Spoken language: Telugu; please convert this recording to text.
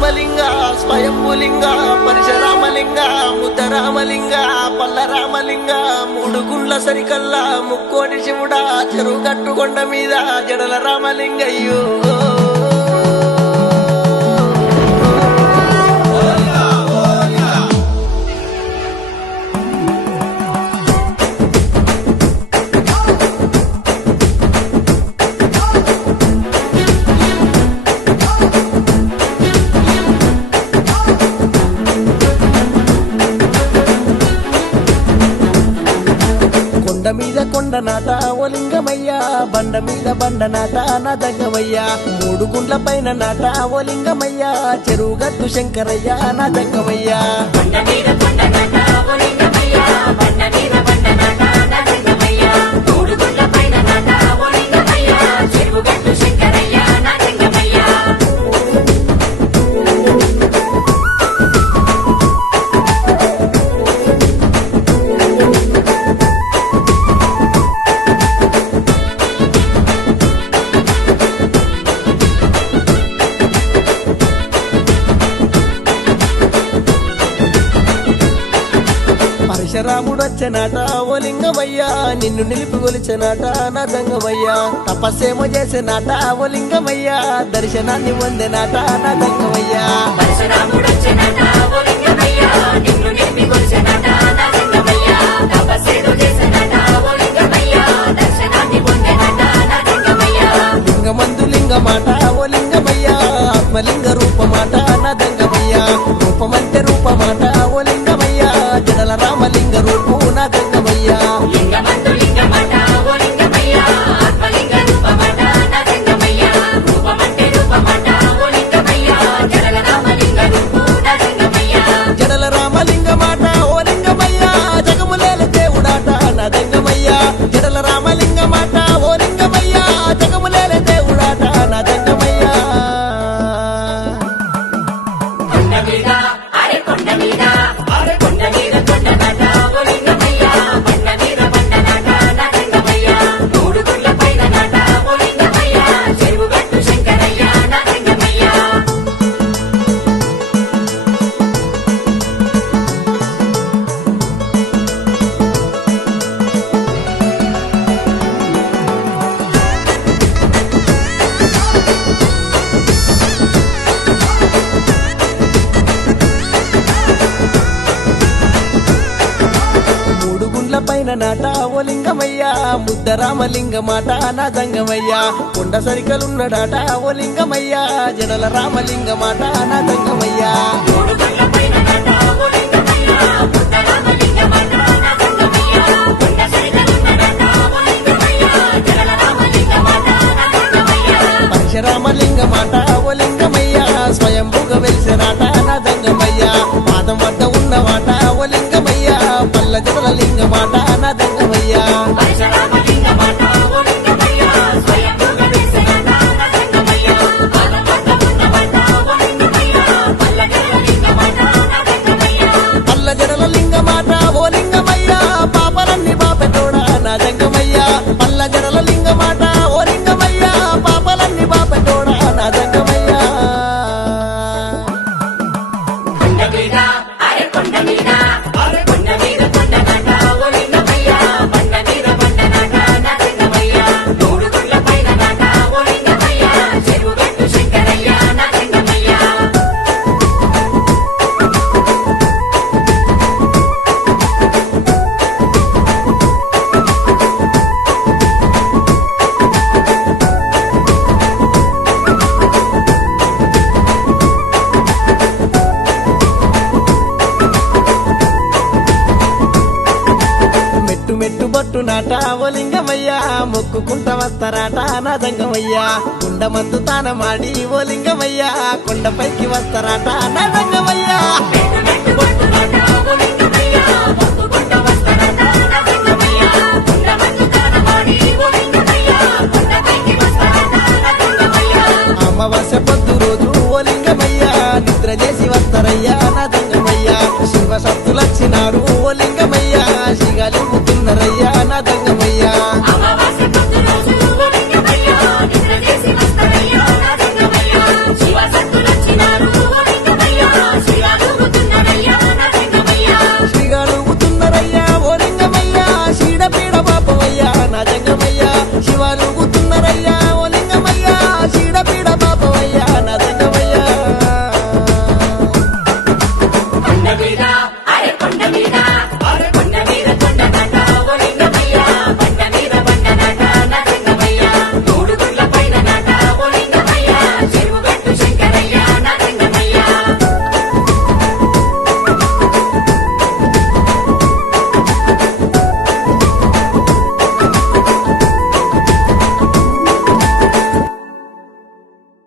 ఆత్మలింగ స్వయంభులింగ పరశురామలింగ ముద్దరామలింగ పల్లరామలింగ మూడు గుండ్ల సరికల్లా ముక్కోటి శివుడా చెరువు గట్టుకొండ మీద జడల రామలింగయ్యో మీద కొండనాట ఓ లింగమయ్యా బండ మీద బండనాట నా దంగమయ్యా మూడు గుండ్ల పైన నాట ఓ లింగమయ్యా చెరువు గట్టు శంకరయ్యా నా దంగమయ్యా పరశురాముడు వచ్చనాట ఓ లింగమయ్యా నిన్ను నిలిపి గొలిచనాట నా దంగమయ్యా తపస్సేమో చేసినాట ఓ లింగమయ్యా దర్శనాన్ని పొందినాట నా దంగమయ్యా లింగమందు లింగమాట ఓ లింగమయ్యా ఆత్మలింగ రూపమాట నా దంగమయ్యా రూపమంటే రూపమాట ఓ లింగమయ్యా జడల రామలింగ రూపు నా దంగమయ్యా జడల రామలింగ మాట ఓ లింగమయ్యా జగములేల దేవుడాట నా దంగమయ్యా జడల రామలింగ మాట ఓ లింగమయ్యా జగములేల దేవుడాట నా దంగమయ్యా పైన నాట ఓ లింగమయ్యా ముద్దరామలింగ మాట నా దంగమయ్యా కొండ సరికలున్నడాట ఓ లింగమయ్యా జడల రామలింగ మాట నా దంగమయ్యా పరశురామలింగ మాట ఓ లింగమయ్యా స్వయంభుగ వెలిసినాట నా దంగమయ్యా పాదం వద్ద ఉన్నమాట ఓ లింగమయ్యా పల్ల జడల లింగ మాట నా దంగమయ్యా పల్ల జడల లింగ మాట ఓ లింగమయ్యా పాపలన్నీ బాపెటోడా నా దంగమయ్యా పల్ల జడల లింగ మాట ఓ లింగమయ్యా పాపలన్నీ బాపెటోడా నా దంగమయ్యా మెట్టు బొట్టు నాట ఓ లింగమయ్యా మొక్కుకుంట వస్తారాట నా దంగమయ్యా గుండమందు తానమాడి ఓ లింగమయ్యా కొండపైకి వస్తారాట నా దంగమయ్యా అమావాస్య పొద్దు